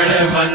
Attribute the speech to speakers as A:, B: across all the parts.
A: மணமன்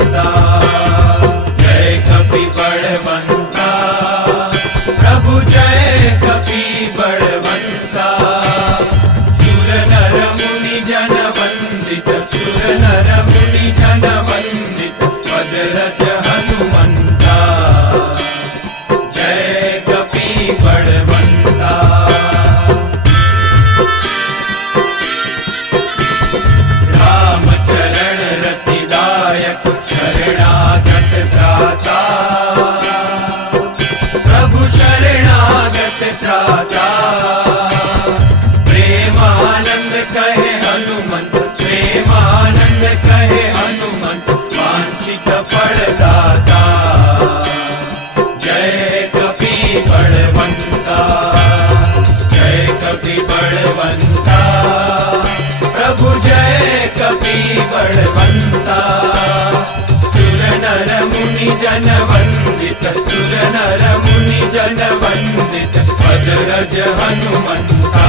A: Allah. भजन वंदित भजरज हनुमंता।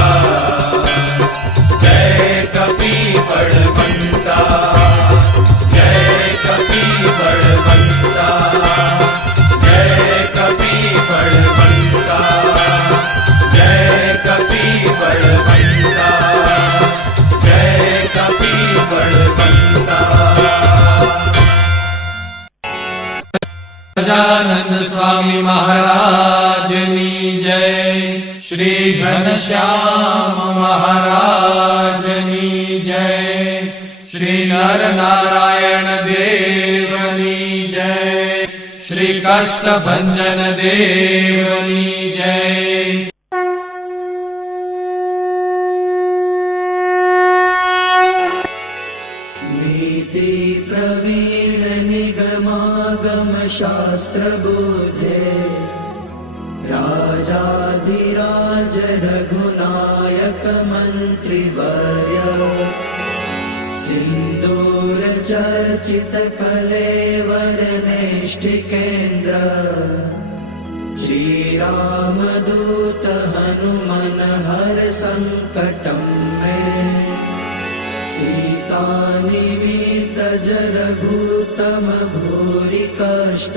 A: जय कपी बड़वंता
B: गजानन स्वामी महाराज। घन श्याम महाराज की जय। श्री नर नारायण देवनी जय। श्री कष्ट भंजन देवनी जय।
C: नीति प्रवीण निगमागम शास्त्र बोधे। राजाधिराज रघुनायक मन्त्रिवर्य सिन्दूरचर्चित कलेवरनेष्ठिकेन्द्र श्रीरामदूत हनुमन हर सङ्कटं मे सीतानिमितज रघुतम भूरि कष्ट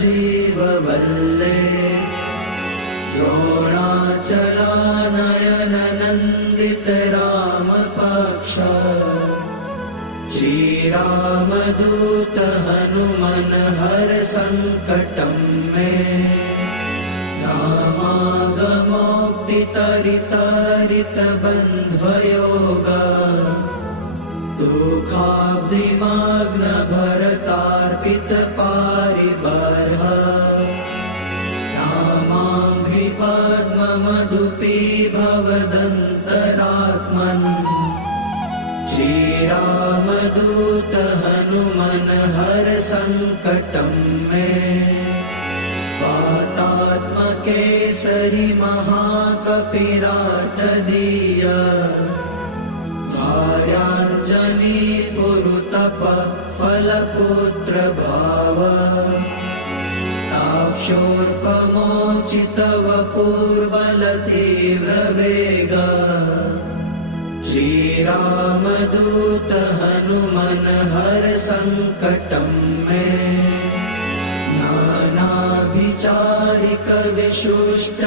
C: जीववल्ले द्रोणाचलानयन नन्दित रामपक्ष श्रीरामदूत हनुमन हर सङ्कटं मे। रामागमोक्तितरितरित बुद्धिमाग्नभरतार्पित पारिबर्ह। मधुपी भवदन्तरात्मन् श्रीरामदूत हनुमन हर सङ्कटम् मे। महाकपिराट दीय कार्याञ्जलि पुरुतप फलपुत्र भाव ताक्षोर्पमोचितव पूर्वलतीव्रवेग श्रीरामदूत हनुमन हर सङ्कटं मे। नानाभिचारिक विशुष्ट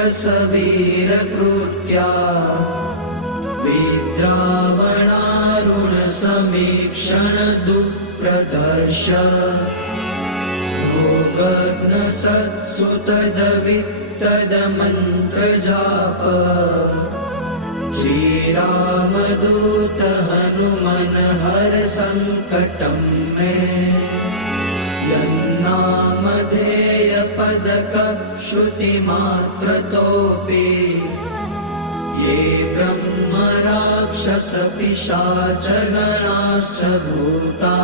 C: समीक्षण दुःप्रदर्श भोगग्न सत्सुतदवित्तदमन्त्रजाप श्रीरामदूत हनुमन हर सङ्कटं मे यन्नामधेय पदक श्रुतिमात्रतोऽपि ये ब्रह्म राक्षस पिशाच गणाश्च भूता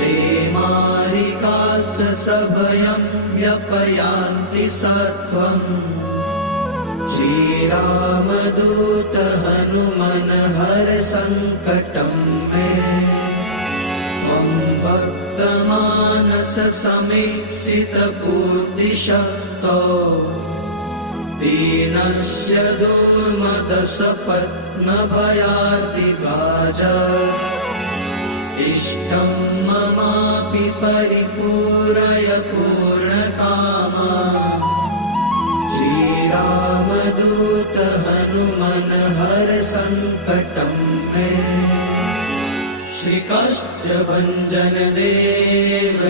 C: ते मारिकाश्च सभयं व्यपयान्ति सत्त्वम्। श्रीरामदूत हनुमन हर सङ्कटं मे। त्वं भक्तमानस समीप्सित पूर्तिशक्तो दीनस्य दुर्मदसपत्नभयातिगाज इष्टं ममापि परिपूरय पूर्णकामा। श्रीरामदूत हनुमन हर सङ्कटं मे श्रीकष्टभञ्जन देव